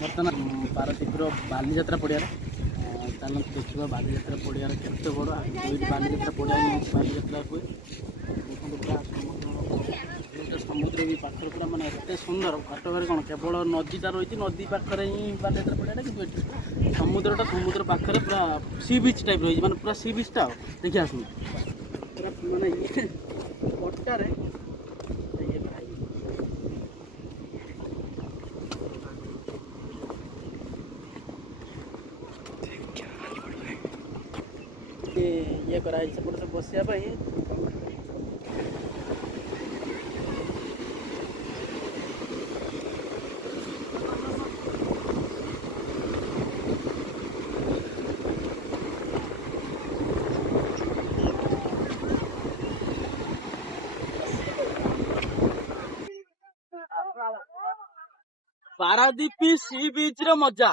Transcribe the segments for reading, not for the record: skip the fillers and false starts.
बर्तमान पारादीपर बालीजात्रा पड़िया चलते देखा बालीजात्रा पड़िया केते बड़ बालीजात्रा पड़िया बालीजात्रा हुए देखो समुद्र भी पाखर पूरा मानते एत सुंदर घाटघर कौन केवल नदीटा रही नदी पाखे ही बालीजात्रा पड़िया कि समुद्रटा समुद्र पाखे पूरा सी बीच टाइप रही माने पूरा सी बीचटा देखिए आस पूरा माने ये पट्टारे ये कराई सेपटे सब बसिया पारादीप सी बीच रो मजा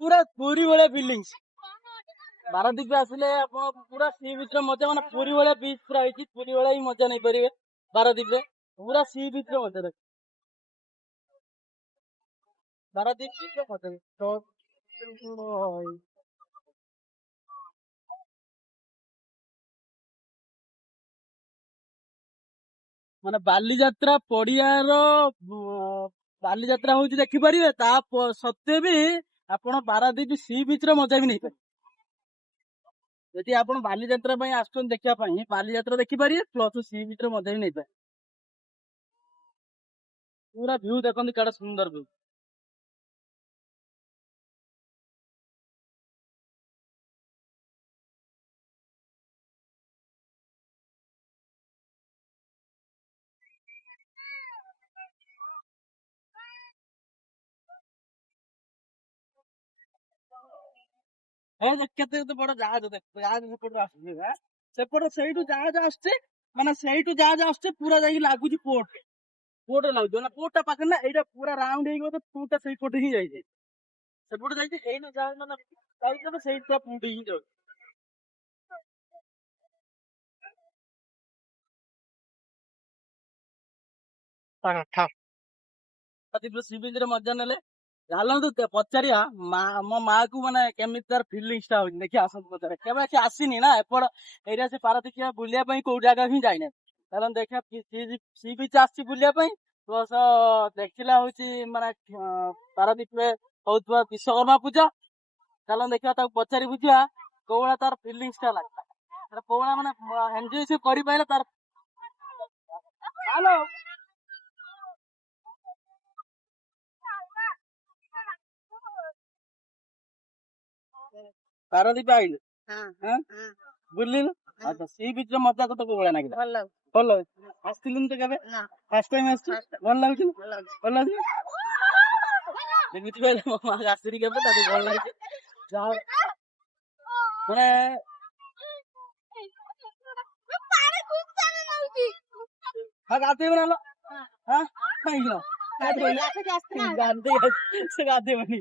पूरा पूरी वाले फीलिंग्स पारादीप आसिले पूरा सी बीच रो मजा माने पूरी वाले बीच पूरा होई पूरी वाले ही मजा नहीं परिवे पारादीप रे पूरा सी बीच रो मजा पारादीप बीच रो मजा तो माने बालीजात्रा पड़ियार बालीजात्रा होची देखि परिवे ता सत्य भी आपण पारादीप सी बीच रो मजा भी नहीं पारे यदि आप बालीजात्रा आसुन देखा बालीजात्रा देखिपारे प्लस सी बीच रो मजा भी नहीं पाए पूरा व्यू देखते केड़ा सुंदर व्यू केते बड़ जहाज देख जहाज सेपट से जहाज आसचे माने से जहाज आसचे पूरा जाई लागुची पोर्ट पोर्ट लागु ना पोर्टा पाखे ना एटा पूरा राउंड हेई गयो पूटा सेई पोर्ट ही जाई सेपट जाई एई ना जहाज माने जाई तो सेई पूरा पोर्ट ही जाई सी बीच रे मजा नेले चलतु पचारिया मो माँ को माने केमी तार फिलिंग्स देखिए आस पचारे केवे से आसीनी ना एपट एरिया से पारादीप बुलिया कौ जगह ही जाइना चल देखा सी बीच आसी बुलिया प्लस देखला हूँ माने पारादीप होता विश्वकर्मा पूजा चल देखा पचारि बुझा कौ भाया तार फिलिंग्स लगता कौ भाया माने एंजॉय से कर पाइला तार हेलो पारादीप आइल बुझलिनु अच्छा सी बीच रो मजा तो कोबळा नागिला भल आस्तिलुन तो केबे फर्स्ट टाइम आस्ति भल लागुछि भल लागुछि देखि पहिले मो मा आस्तिरी केबे ताके भल लागुछि जा माने हा गाते बनालो हां काई ना गाते गाते से गाते बनी